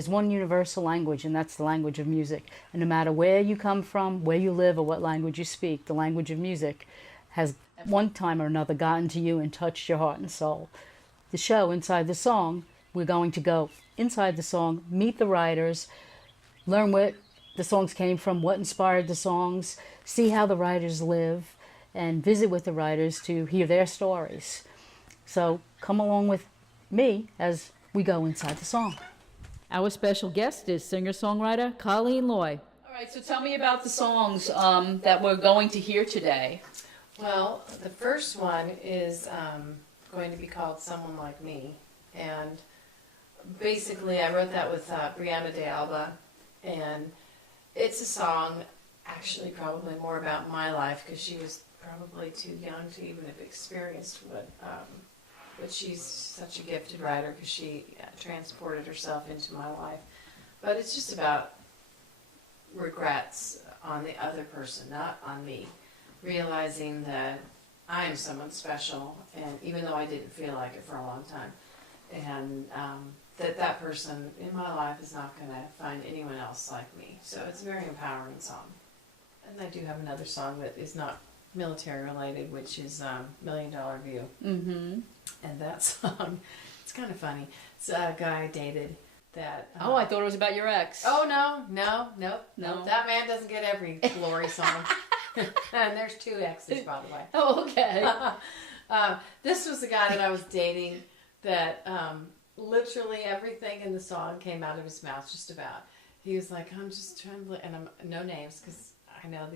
There's one universal language, and that's the language of music. And no matter where you come from, where you live, or what language you speak, the language of music has at one time or another gotten to you and touched your heart and soul. The show, Inside the Song, we're going to go inside the song, meet the writers, learn what the songs came from, what inspired the songs, see how the writers live, and visit with the writers to hear their stories. So come along with me as we go inside the song. Our special guest is singer-songwriter Colleen Lloy. All right, so tell me about the songs that we're going to hear today. Well, the first one is going to be called Someone Like Me. And basically I wrote that with Brianna de Alba. And it's a song actually probably more about my life because she was probably too young to even have experienced but she's such a gifted writer because she transported herself into my life. But it's just about regrets on the other person, not on me. Realizing that I am someone special, and even though I didn't feel like it for a long time, and that person in my life is not going to find anyone else like me. So it's a very empowering song. And I do have another song that is not military related, which is $1 Million View. Mm-hmm. And that song, it's kind of funny. It's a guy I dated that... oh, I thought it was about your ex. Oh, no. That man doesn't get every glory song. And there's 2 exes, by the way. Oh, okay. This was the guy that I was dating that literally everything in the song came out of his mouth, just about. He was like, I'm just trying to... And I'm no names, because I know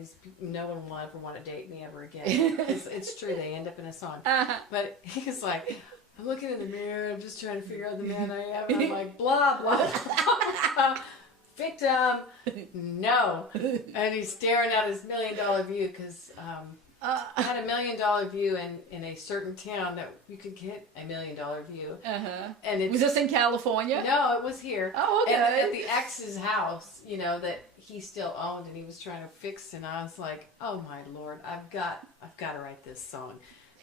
no one will ever want to date me ever again. It's true, they end up in a song. But he was like, I'm looking in the mirror, I'm just trying to figure out the man I am. And I'm like, blah, blah, blah. Victim, no. And he's staring at his $1 million view because I had a $1 million view in a certain town that you could get a $1 million view. Uh-huh. And was this in California? No, it was here. Oh, okay. And at the ex's house, that he still owned, and he was trying to fix. And I was like, oh my Lord, I've got to write this song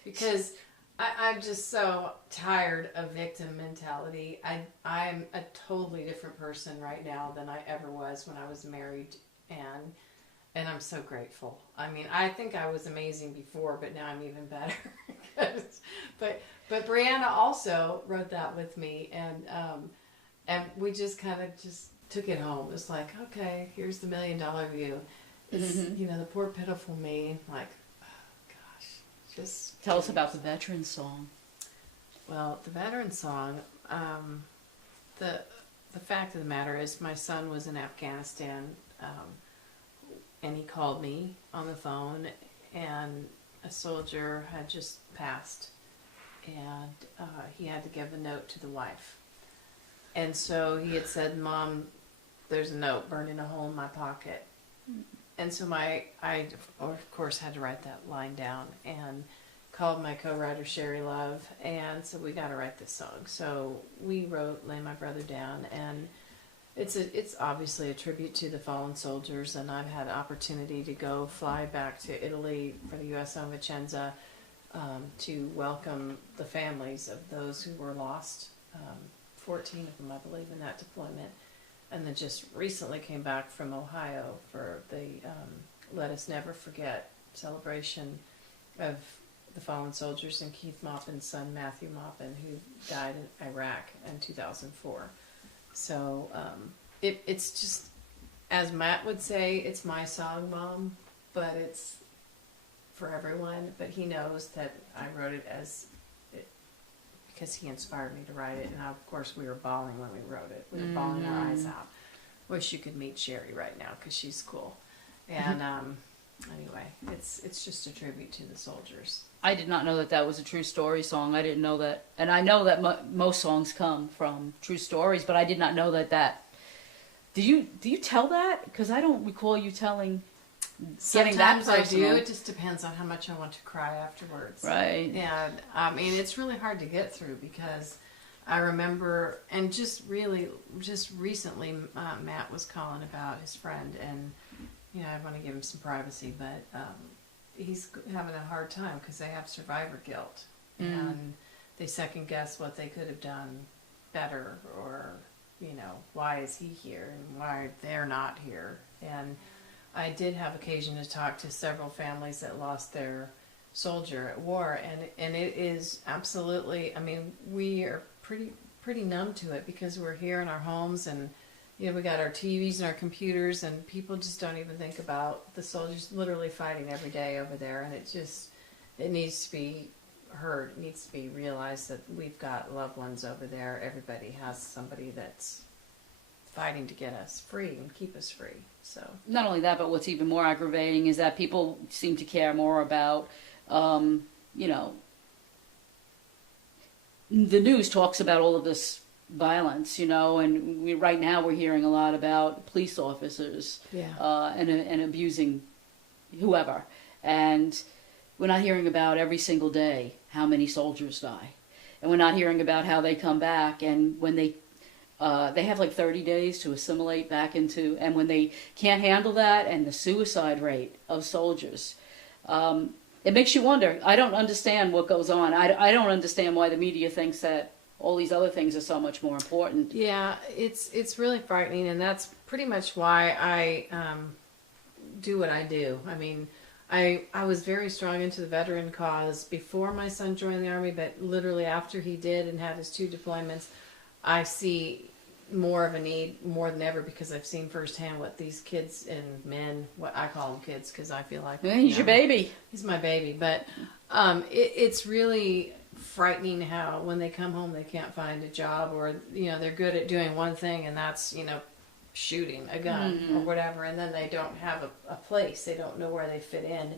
because I'm just so tired of victim mentality. I'm a totally different person right now than I ever was when I was married, and I'm so grateful. I mean, I think I was amazing before, but now I'm even better. but Brianna also wrote that with me, and we just kind of just took it home. It was like, okay, here's the $1 million view. It's, the poor pitiful me, like, just tell us about the veteran song. Well, the veteran song, the fact of the matter is my son was in Afghanistan, and he called me on the phone, and a soldier had just passed, and he had to give a note to the wife. And so he had said, Mom, there's a note burning a hole in my pocket. And so I, of course, had to write that line down and called my co-writer, Sherry Love, and said, we got to write this song. So we wrote Lay My Brother Down, and it's obviously a tribute to the fallen soldiers, and I've had an opportunity to fly back to Italy for the USO Vicenza to welcome the families of those who were lost, 14 of them, I believe, in that deployment. And then just recently came back from Ohio for the Let Us Never Forget celebration of the fallen soldiers and Keith Maupin's son, Matthew Maupin, who died in Iraq in 2004. So it's just, as Matt would say, it's my song, Mom, but it's for everyone. But he knows that I wrote it because he inspired me to write it, and of course we were bawling when we wrote it. We were bawling our eyes out. Wish you could meet Sherry right now because she's cool. And anyway, it's just a tribute to the soldiers. I did not know that was a true story song. I didn't know that, and I know that most songs come from true stories, but I did not know that. Do you tell that? Because I don't recall you telling. Getting Sometimes that personal. I do. It just depends on how much I want to cry afterwards. Right. And I mean, it's really hard to get through because I remember, and just recently, Matt was calling about his friend, and I want to give him some privacy, but he's having a hard time because they have survivor guilt, and they second guess what they could have done better, or why is he here and why they're not here. And I did have occasion to talk to several families that lost their soldier at war, and it is absolutely, we are pretty numb to it because we're here in our homes, and we got our TVs and our computers, and people just don't even think about the soldiers literally fighting every day over there. And it needs to be heard. It needs to be realized that we've got loved ones over there. Everybody has somebody that's fighting to get us free and keep us free. So not only that, but what's even more aggravating is that people seem to care more about, the news talks about all of this violence, and right now we're hearing a lot about police officers, and abusing whoever, and we're not hearing about every single day how many soldiers die, and we're not hearing about how they come back, and when they have like 30 days to assimilate back into, and when they can't handle that, and the suicide rate of soldiers, it makes you wonder. I don't understand what goes on. I don't understand why the media thinks that all these other things are so much more important. Yeah, it's really frightening, and that's pretty much why I do what I do. I was very strong into the veteran cause before my son joined the Army, but literally after he did and had his 2 deployments, I see more of a need more than ever because I've seen firsthand what these kids and men, what I call them kids because I feel like... Yeah, he's your baby. He's my baby, but it's really frightening how when they come home they can't find a job, or they're good at doing one thing, and that's shooting a gun or whatever, and then they don't have a place, they don't know where they fit in.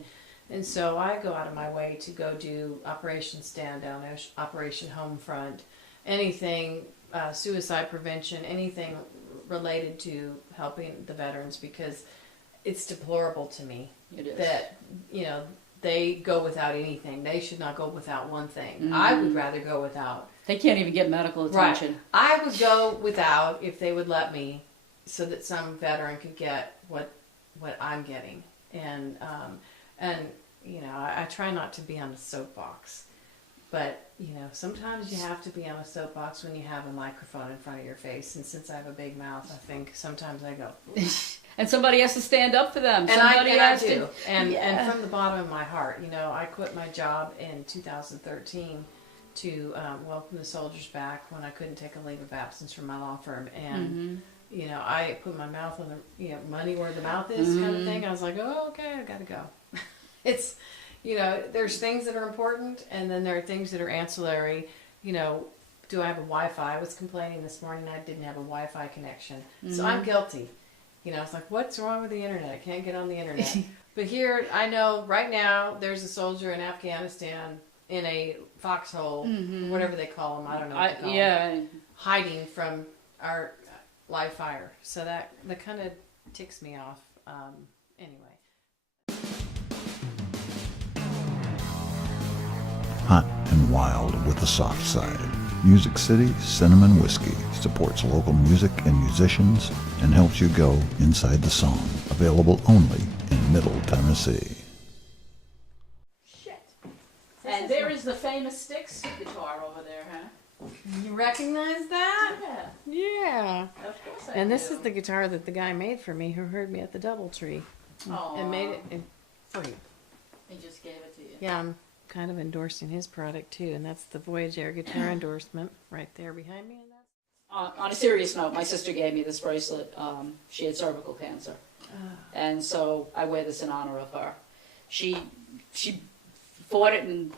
And so I go out of my way to go do Operation Stand Down, Operation Homefront, anything, suicide prevention, anything related to helping the veterans, because it's deplorable to me that they go without anything. They should not go without one thing. I would rather go without. They can't even get medical attention. Right. I would go without if they would let me, so that some veteran could get what I'm getting. And I try not to be on a soapbox, but sometimes you have to be on a soapbox when you have a microphone in front of your face. And since I have a big mouth, I think sometimes I go. And somebody has to stand up for them. And I do. And from the bottom of my heart, I quit my job in 2013 to welcome the soldiers back when I couldn't take a leave of absence from my law firm. And I put my mouth on the money where the mouth is kind of thing. I was like, oh, okay, I gotta go. It's there's things that are important, and then there are things that are ancillary. Do I have a Wi-Fi? I was complaining this morning I didn't have a Wi-Fi connection, so I'm guilty. It's like, what's wrong with the internet? I can't get on the internet. But here, I know right now there's a soldier in Afghanistan in a foxhole, whatever they call them. I don't know what they call them. Hiding from our live fire. So that kind of ticks me off. Anyway. Hot and wild with the soft side. Music City Cinnamon Whiskey supports local music and musicians and helps you go inside the song. Available only in Middle Tennessee. Shit. And there is the famous Styx guitar over there, huh? You recognize that? Yeah. Of course And this is the guitar that the guy made for me who heard me at the Doubletree. And made it free. He just gave it to you. Yeah, I'm kind of endorsing his product too, and that's the Voyager guitar endorsement right there behind me. And that's on a serious note, my sister gave me this bracelet. She had cervical cancer, and so I wear this in honor of her. She fought it and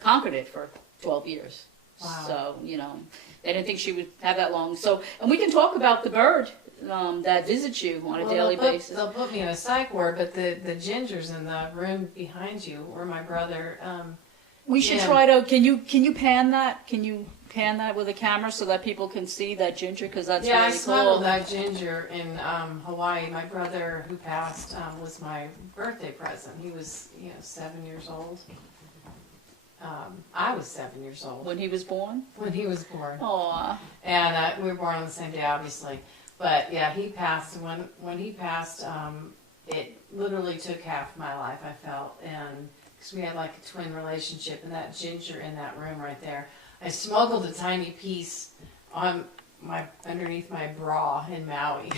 conquered it for 12 years. Wow. So they didn't think she would have that long. So, and we can talk about the bird that visits you on a daily basis. They'll put me in a psych ward, but the gingers in the room behind you were my brother. We should try to. Can you pan that? Can you pan that with a camera so that people can see that ginger? Because that's really cool. I smuggled that ginger in Hawaii. My brother, who passed, was my birthday present. He was 7 years old. I was 7 years old When he was born? When he was born. Aww. And we were born on the same day, obviously. But yeah, he passed. When he passed, it literally took half my life, I felt, and because we had like a twin relationship, and that ginger in that room right there, I smuggled a tiny piece underneath my bra in Maui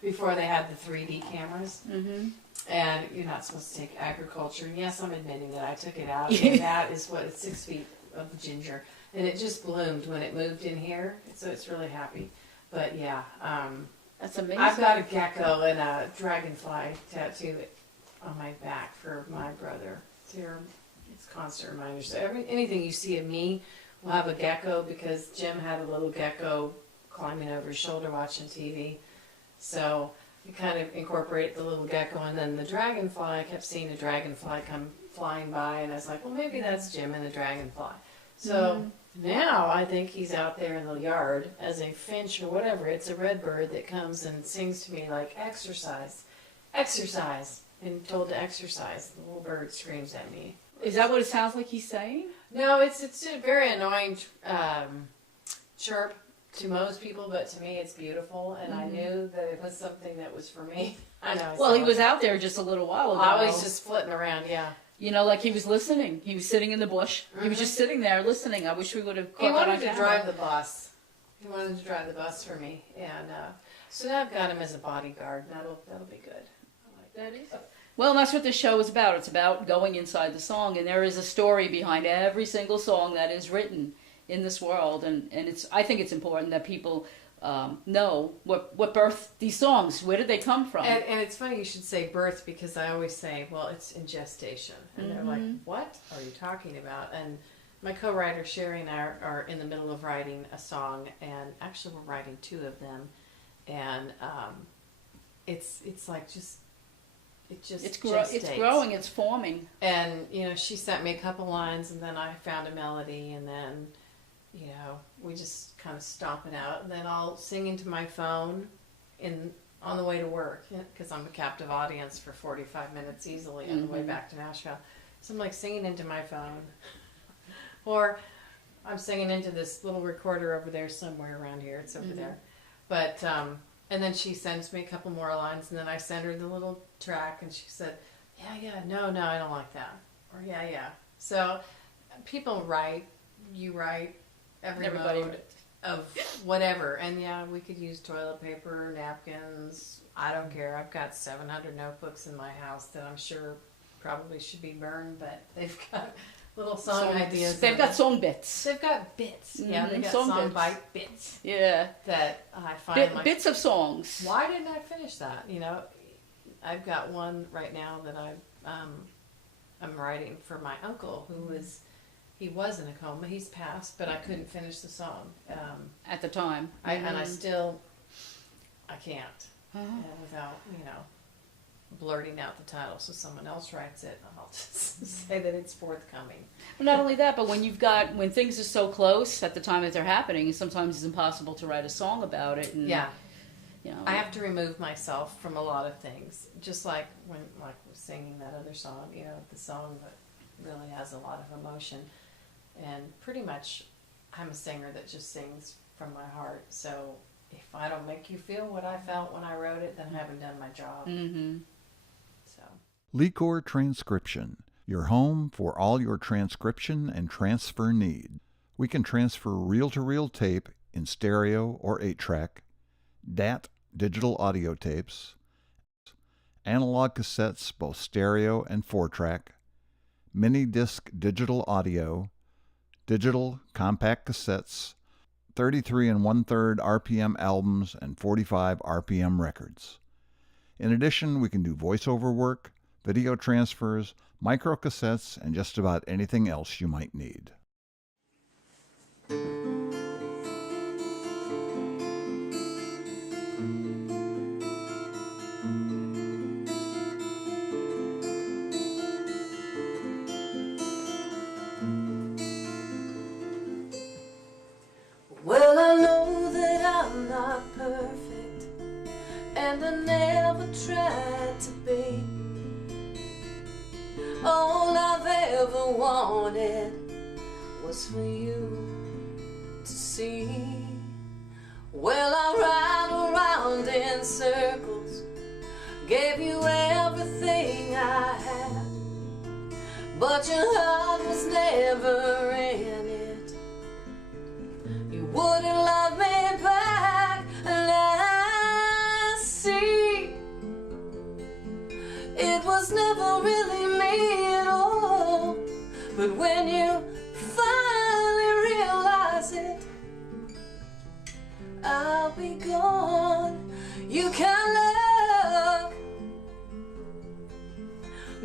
before they had the 3D cameras. Mm-hmm. And you're not supposed to take agriculture. And yes, I'm admitting that I took it out. And that is what, it's 6 feet of ginger. And it just bloomed when it moved in here. So it's really happy. But yeah, That's amazing. I've got a gecko and a dragonfly tattoo on my back for my brother. It's constant reminders. So anything you see of me will have a gecko, because Jim had a little gecko climbing over his shoulder watching TV. So you kind of incorporate the little gecko, and then the dragonfly. I kept seeing a dragonfly come flying by, and I was like, well, maybe that's Jim and the dragonfly. So now I think he's out there in the yard as a finch or whatever. It's a red bird that comes and sings to me like, exercise, exercise. And told to exercise. The little bird screams at me. Is that what it sounds like he's saying? No, it's a very annoying chirp to most people, but to me it's beautiful, and I knew that it was something that was for me. I know. Well, he was out there just a little while ago. I was just flitting around, yeah. You know, like he was listening. He was sitting in the bush. He was just sitting there listening. I wish we would have caught He that on wanted to camera. drive the bus. He wanted to drive the bus for me, and so now I've got him as a bodyguard. That'll be good. I like that. Is. Well, that's what this show is about. It's about going inside the song, and there is a story behind every single song that is written in this world, and I think it's important that people know what birthed these songs. Where did they come from? And it's funny you should say birth, because I always say, well, it's in gestation. And they're like, what are you talking about? And my co-writer Sherry and I are in the middle of writing a song, and actually we're writing 2 of them. And it's like it's growing, it's forming. And, you know, she sent me a couple lines, and then I found a melody, and then, you know, we just kind of stomp it out. And then I'll sing into my phone on the way to work, because I'm a captive audience for 45 minutes easily on the way back to Nashville. So I'm like singing into my phone. Or I'm singing into this little recorder over there somewhere around here. It's over there. But, and then she sends me a couple more lines, and then I send her the little track, and she said, no, I don't like that. Or yeah. So people write, you write, everybody mode of whatever. And yeah, we could use toilet paper, napkins, I don't care. I've got 700 notebooks in my house that I'm sure probably should be burned, but they've got little song ideas. They've got song bits. They've got bits. Yeah, they've got song bite bits. Yeah. That I find like, bits of songs. Why didn't I finish that? You know, I've got one right now that I'm writing for my uncle, he was in a coma. He's passed, but I couldn't finish the song at the time. And I can't without, you know, blurting out the title, so someone else writes it, and I'll just say that it's forthcoming. Well, not only that, but when things are so close at the time that they're happening, sometimes it's impossible to write a song about it. And, yeah. You know, I have to remove myself from a lot of things, just like when singing that other song, you know, the song that really has a lot of emotion. And pretty much I'm a singer that just sings from my heart. So if I don't make you feel what I felt when I wrote it, then I haven't done my job. So LECOR Transcription, your home for all your transcription and transfer need. We can transfer reel-to-reel tape in stereo or 8-track, DAT digital audio tapes, analog cassettes both stereo and 4-track, mini disc digital audio, digital compact cassettes, 33 1/3 RPM albums, and 45 RPM records. In addition, we can do voiceover work, video transfers, microcassettes, and just about anything else you might need. Well, I know that I'm not perfect, and I never tried to be. All I've ever wanted was for you to see. Well, I ride around in circles, gave you everything I had, but your heart was never in it. You wouldn't love me back. But when you finally realize it, I'll be gone. You can look,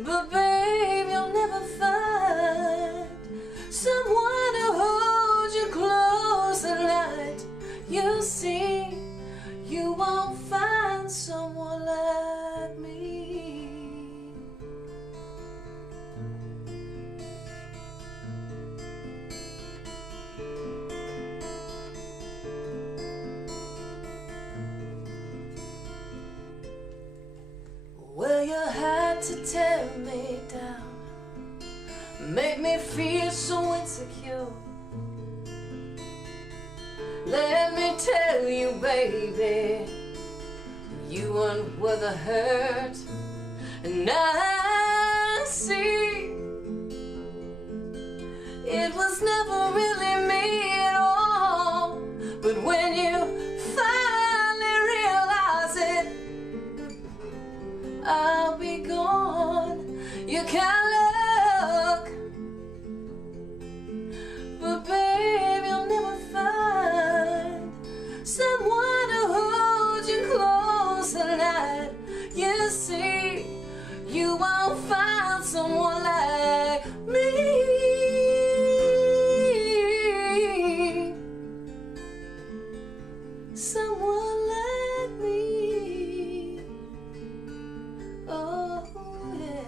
but babe, you'll never find someone to hold you close at night. You see, you won't find someone like me. Well, you had to tear me down, make me feel so insecure. Let me tell you, baby, you weren't worth the hurt. And I see it was never really me at all. But when you finally realize it, I'll be gone. You can look, but babe, you'll never find someone to hold you close at night. You see, you won't find someone like me. Someone like me. Oh yeah.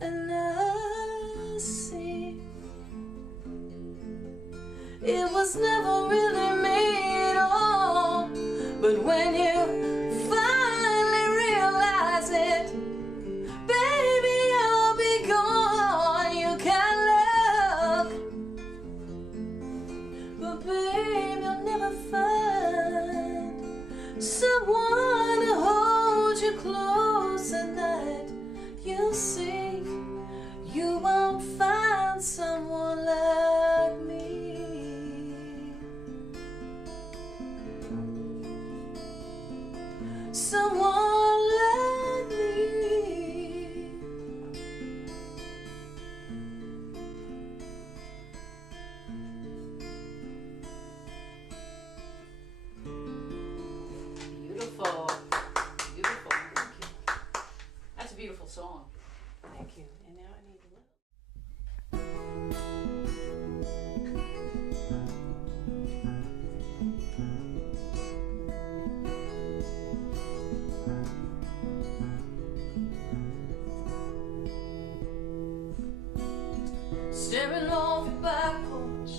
And I see it was never really me at all. But when you finally realize it, baby, I'll be gone. You can look, but babe, you'll never find someone to hold you close at night. You'll see, you won't find someone like me. Someone like me. Beautiful. Beautiful. Thank you. That's a beautiful song. Thank you. And now I need to look. Staring off your back porch,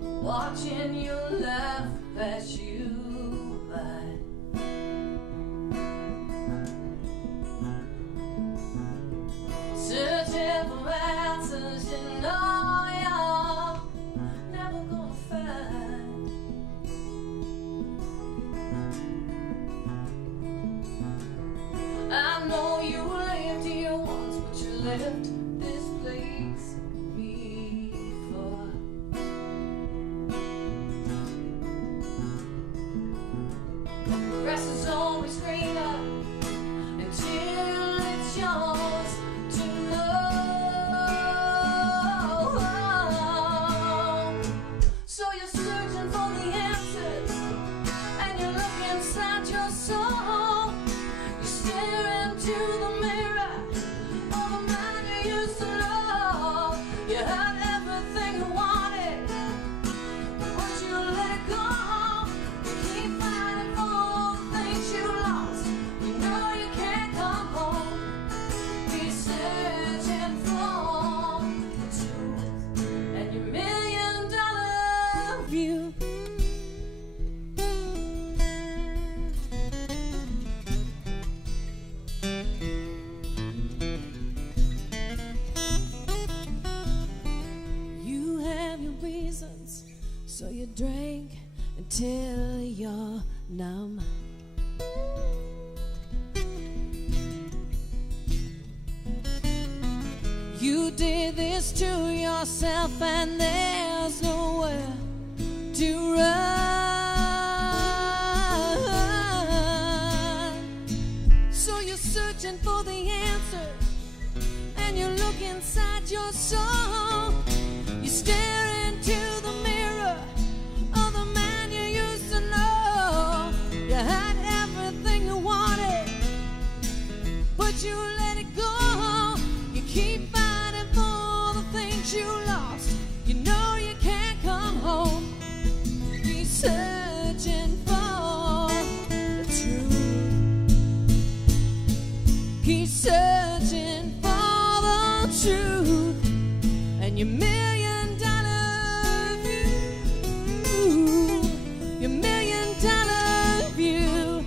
watching you laugh pass you by. Searching for answers you know you're never gonna find. I know you lived here once, but you left this place before. Grass is always greener until it's yours to know. So you're searching for the answers, and you look inside your soul. You stare into the mirror of a man you used to love. You had everything you wanted, but once you let it go, you keep fighting for the things you lost. You know you can't come home. Be searching for the truth and your $1,000,000 view. You have your reasons, so you drink until you're numb. You did this to yourself, and there's nowhere to run. So you're searching for the answers, and you look inside inside your soul. You stare into the mirror of the man you used to know. You had everything you wanted, but you let it go. You keep fighting for the things you lost. You know you can't come home. He's searching for the truth. He's searching for the truth. And your $1,000,000 view, your $1,000,000 view.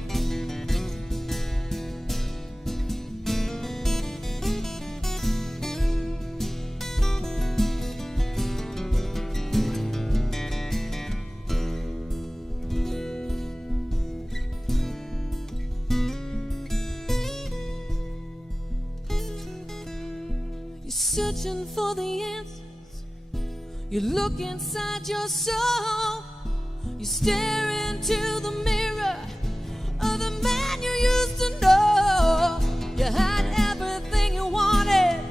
You're searching for the answers. You look inside your soul. You stare into the mirror of the man you used to know. You had everything you wanted,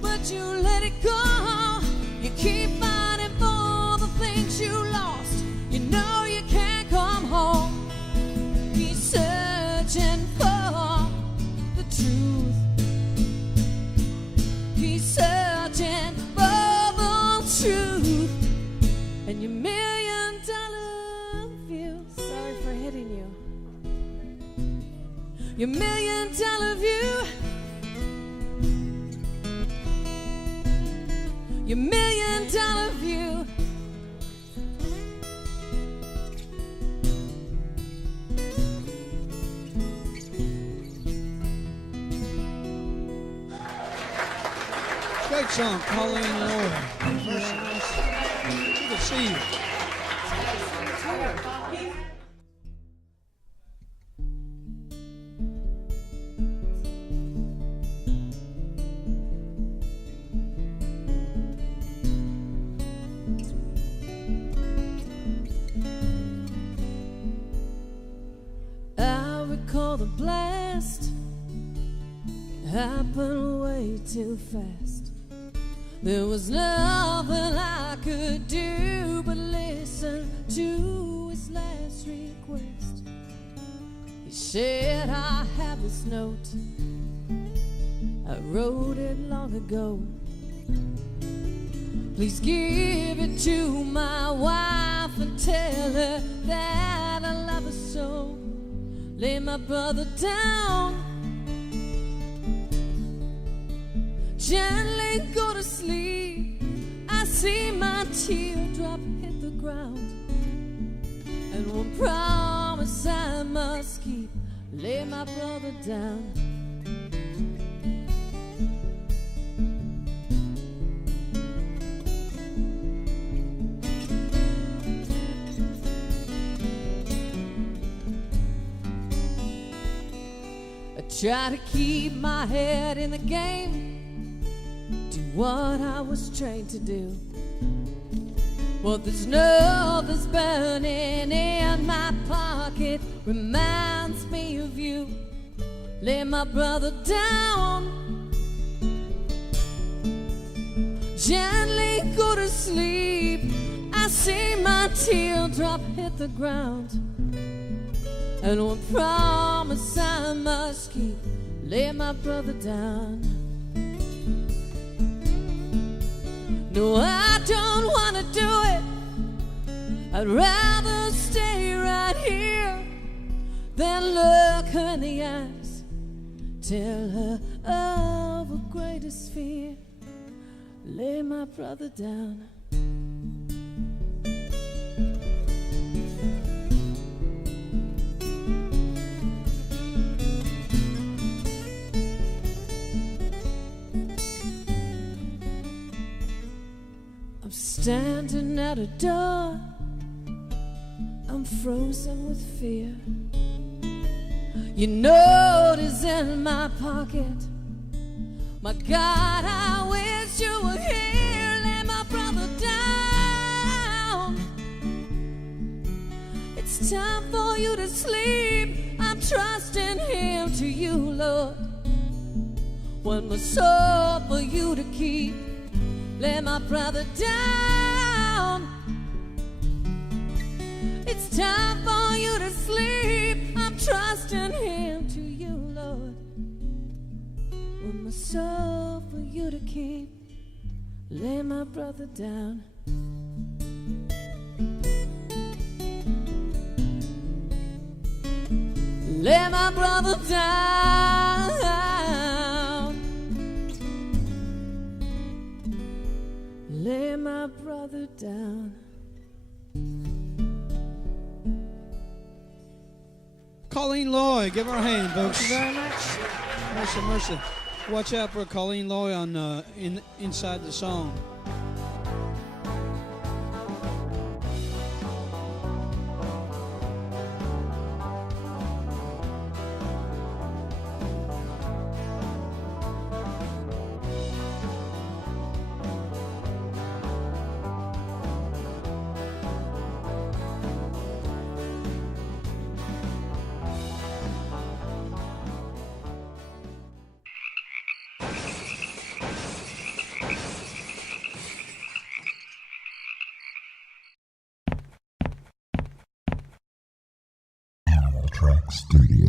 but you let it go. You keep fighting for the things you lost. You know you can't come home. He's searching for the truth. He's searching for the truth. And your $1,000,000 view. Sorry for hitting you. Your $1,000,000 view. Your $1,000,000 view. Great song, Colleen Lloy. Mercy. Good to see you. I recall the blast. It happened way too fast. There was nothing I could do but listen to his last request. He said, I have this note. I wrote it long ago. Please give it to my wife and tell her that I love her so. Lay my brother down, gently go to sleep. I see my teardrop hit the ground, and one promise I must keep. Lay my brother down. I try to keep my head in the game, do what I was trained to do. But there's nothing's burning in my pocket, reminds me of you. Lay my brother down, gently go to sleep. I see my teardrop hit the ground, and one promise I must keep. Lay my brother down. No, I don't want to do it. I'd rather stay right here than look her in the eyes, tell her of her greatest fear. Lay my brother down. I'm standing at a door, I'm frozen with fear. Your note is in my pocket. My God, I wish you were here. Lay my brother down. It's time for you to sleep. I'm trusting him to you, Lord. One more soul for you to keep. Lay my brother down. It's time for you to sleep. I'm trusting him to you, Lord. One more soul for you to keep. Lay my brother down. Lay my brother down. Lay my brother down. Colleen Lloy, give her a hand, folks. Thank you very much. Mercy, mercy. Watch out for Colleen Lloy on inside the song. Track Studio.